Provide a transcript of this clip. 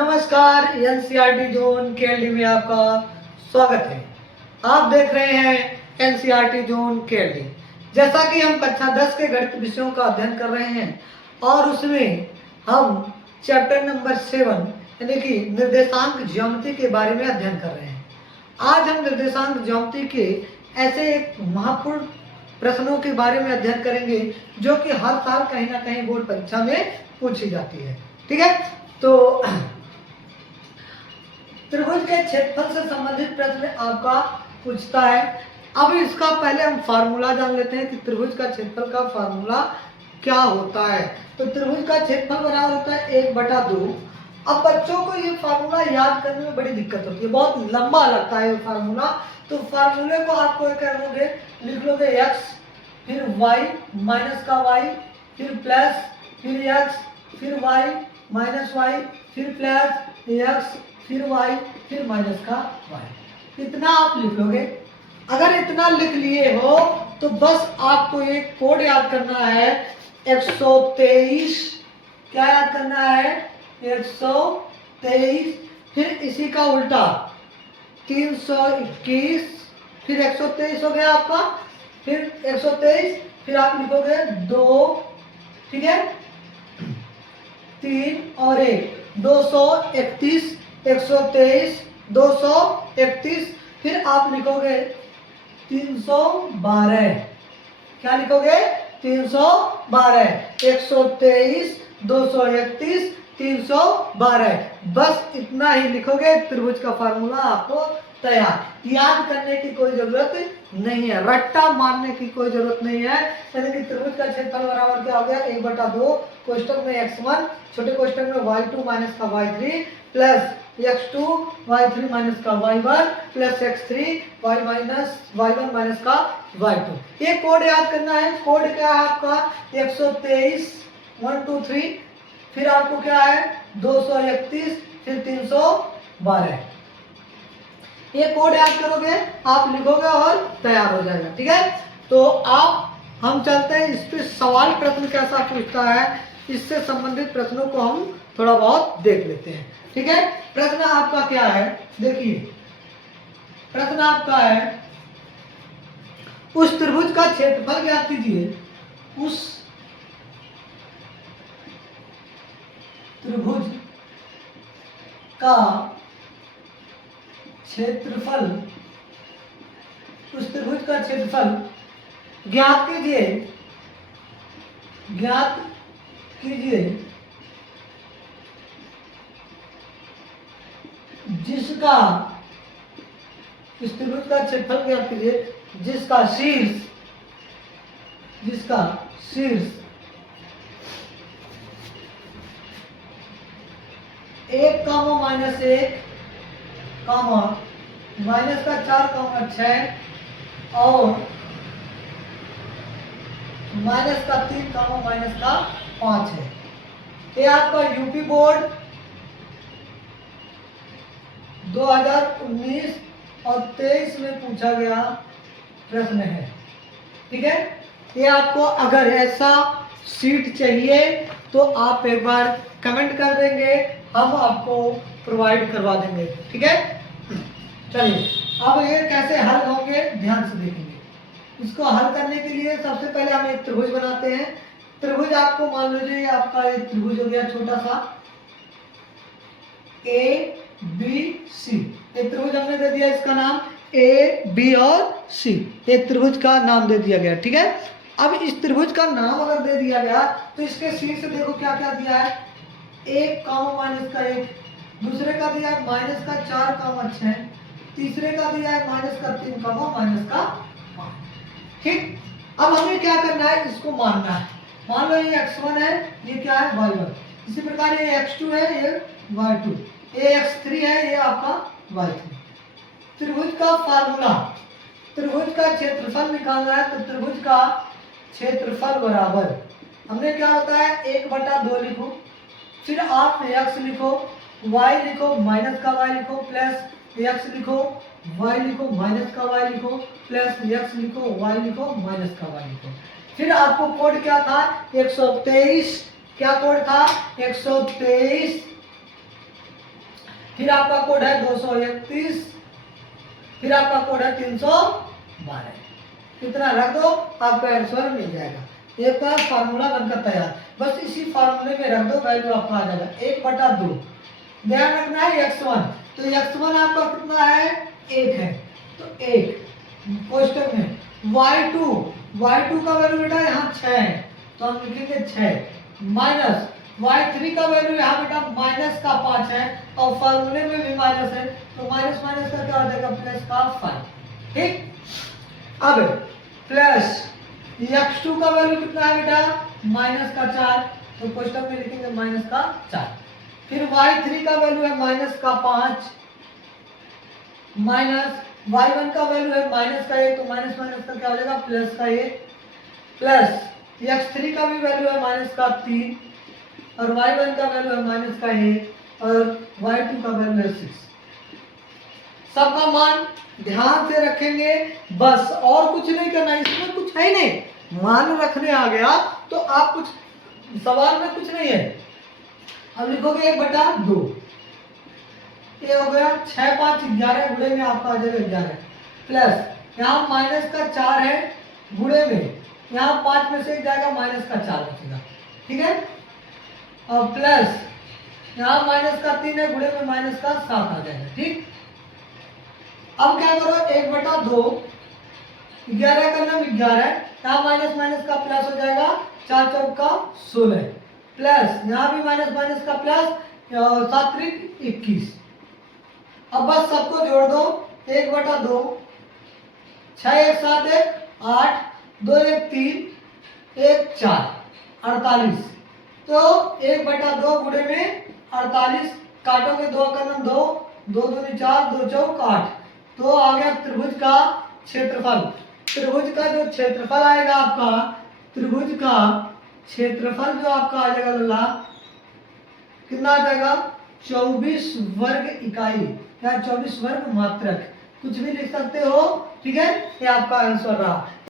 नमस्कार, NCERT zone KLD में आपका स्वागत है। आप देख रहे हैं एनसीईआरटी जोन केएलडी। जैसा कि हम कक्षा 10 के गणित विषयों का अध्ययन कर रहे हैं और उसमें हम चैप्टर नंबर 7 यानी कि निर्देशांक ज्यामिति के बारे में अध्ययन कर रहे हैं। आज हम निर्देशांक ज्यामिति के ऐसे एक महत्वपूर्ण प्रश्नों के बारे में अध्ययन करेंगे जो कि हर साल कहीं ना कहीं बोर्ड परीक्षा में पूछी जाती है। ठीक है, तो त्रिभुज के क्षेत्रफल से संबंधित प्रश्न आपका पूछता है। अब इसका पहले हम फार्मूला जान लेते हैं कि त्रिभुज का क्षेत्रफल का फार्मूला क्या होता है। तो त्रिभुज का क्षेत्रफल बराबर होता है 1/2। अब बच्चों को ये फार्मूला याद करने में बड़ी दिक्कत होती है, बहुत लंबा लगता है ये फार्मूला। तो फार्मूले को आपको क्या करोगे, लिख लोगे x फिर y माइनस का y फिर प्लस फिर x फिर y माइनस y फिर प्लस x फिर y फिर माइनस का y। इतना आप लिख लोगे। अगर इतना लिख लिए हो तो बस आपको एक कोड याद करना है 123। क्या याद करना है? 123। फिर इसी का उल्टा 321। फिर 123 हो गया आपका, फिर 123, फिर आप लिखोगे 2, ठीक है, 3 और 1, 231, 123, 231, फिर आप लिखोगे 312। क्या लिखोगे? 312, 123, 231, 312। बस इतना ही लिखोगे, त्रिभुज का फार्मूला आपको तैयार। याद करने की कोई जरूरत नहीं है, रट्टा मारने की कोई जरूरत नहीं है। यानी कि त्रिभुज का क्षेत्रफल बराबर क्या हो गया? 1/2 कोष्टक में x1, छोटे कोष्टक में y2 माइनस का y3 plus x2 y3 minus का y1 plus x3 y1 minus का y2। ये कोड याद करना है। कोड क्या है आपका? 123, 1 2 3, फिर आपको क्या है 231, फिर 312। ये कोड याद करोगे, आप लिखोगे और तैयार हो जाएगा। ठीक है, तो हम चलते हैं इस पे सवाल प्रश्न कैसा पूछता है, इससे संबंधित प्रश्नों को हम थोड़ा बहुत देख लेते हैं। ठीक है, प्रश्न आपका क्या है? देखिए, प्रश्न आपका है उस त्रिभुज का क्षेत्रफल ज्ञात कीजिए। उस त्रिभुज का क्षेत्रफल, उस त्रिभुज का क्षेत्रफल ज्ञात कीजिए, ज्ञात कीजिए जिसका, इस त्रिभुज का क्षेत्रफल ज्ञात कीजिए जिसका शीर्ष, जिसका शीर्ष 1, -1, माइनस का 4, 6 और माइनस का 3, माइनस का 5 है। ये आपका यूपी बोर्ड 2019 और 23 में पूछा गया प्रश्न है। ठीक है, ये आपको अगर ऐसा शीट चाहिए तो आप एक बार कमेंट कर देंगे, हम आपको प्रोवाइड करवा देंगे। ठीक है, चलिए अब ये कैसे हल होंगे ध्यान से देखेंगे। इसको हल करने के लिए सबसे पहले हम एक त्रिभुज बनाते हैं। त्रिभुज आपको मान लीजिए आपका एक त्रिभुज हो गया छोटा सा ABC। एक त्रिभुज हमने दे दिया, इसका नाम A, B और C। एक त्रिभुज का नाम दे दिया गया। ठीक है, अब इस त्रिभुज का नाम अगर दे दिया गया तो इसके शीर्ष देखो क्या क्या दिया है, 1, माइनस का 1, दूसरे का दिया है माइनस का 4, 6, तीसरे का दिया है माइनस का 3, माइनस का 5। ठीक, अब हमें क्या करना है, इसको मानना है। मान लो ये x1 है, ये क्या है y1। इसी प्रकार ये x2 है, ये y2, ये x3 है, ये आपका y3। त्रिभुज का फार्मूला, त्रिभुज का क्षेत्रफल निकालना है। तो त्रिभुज का क्षेत्रफल बराबर हमने क्या होता है 1/2 लिखो, फिर आप x लिखो, y लिखो, माइनस का y लिखो, प्लस x लिखो, y लिखो, माइनस का y लिखो, प्लस x लिखो, y लिखो, माइनस का y लिखो। फिर आपको कोड क्या था 123। क्या कोड था 123 फिर आपका कोड है 231, फिर आपका कोड है 312। इतना रख दो, आपका आंसर मिल जाएगा। एक का फार्मूला बनकर तैयार। बस इसी फार्मूले में रख दो, वैल्यू आपका आ जाएगा 1/2। ध्यान रखना है x1, तो x1 आपका कितना है 1 है, तो 1 कोष्टक में y2 का वैल्यू बेटा यहाँ 6 है, तो हम लिखेंगे 6 माइनस y3 का वैल्यू यहाँ बेटा माइनस का 5 है और फार्मूले में भी माइनस है, तो माइनस माइनस का क्या हो जाएगा प्लस का 5। ठीक, अब प्लस x2 का वैल्यू कितना है बेटा माइनस का 4, तो कोष्टक में लिखेंगे माइनस का 4। फिर y3 का वैल्यू है माइनस का 5 माइनस y1 का वैल्यू है माइनस का 1, तो माइनस माइनस का क्या हो जाएगा प्लस का 1 प्लस x3 का भी वैल्यू है माइनस का 3 और y1 का वैल्यू है माइनस का 1 और y2 का वैल्यू है 6। सबका मान ध्यान से रखेंगे, बस और कुछ नहीं करना, इसमें कुछ है ही नहीं, मान रखने आ गया तो आप कुछ सवाल में कुछ नहीं है। अब लिखोगे 1/2, ये हो गया 6 5 11 गुणे में आपका आ जाएगा 11 प्लस यहाँ माइनस का 4 है गुणे में, यहाँ 5 में से एक जाएगा माइनस का 4 बचेगा। ठीक है, और प्लस यहाँ माइनस का 3 है गुणे में माइनस का 7 आ जाएगा। ठीक, अब क्या करो 1/2, 11 का नाम 11, यहाँ माइनस माइनस का प्लस हो जाएगा, 4 चौका 16 प्लस यहाँ भी माइनस माइनस का प्लस 7 त्रिक 21। अब बस सबको जोड़ दो, 1/2, 6 1 7 1 8, 2 1 3, 1 4, 48। तो 1/2 गुणे में 48, काटोगे 2 का नाम 2, 2 दूनी 4, 2 चौक 8, तो आ गया त्रिभुज का क्षेत्रफल। त्रिभुज का जो क्षेत्रफल आएगा आपका, त्रिभुज का क्षेत्रफल जो आपका आ जाएगा लल्ला कितना आ जाएगा 24 वर्ग इकाई या 24 वर्ग मात्रक, कुछ भी लिख सकते हो। ठीक है, ये आपका आंसर रहा।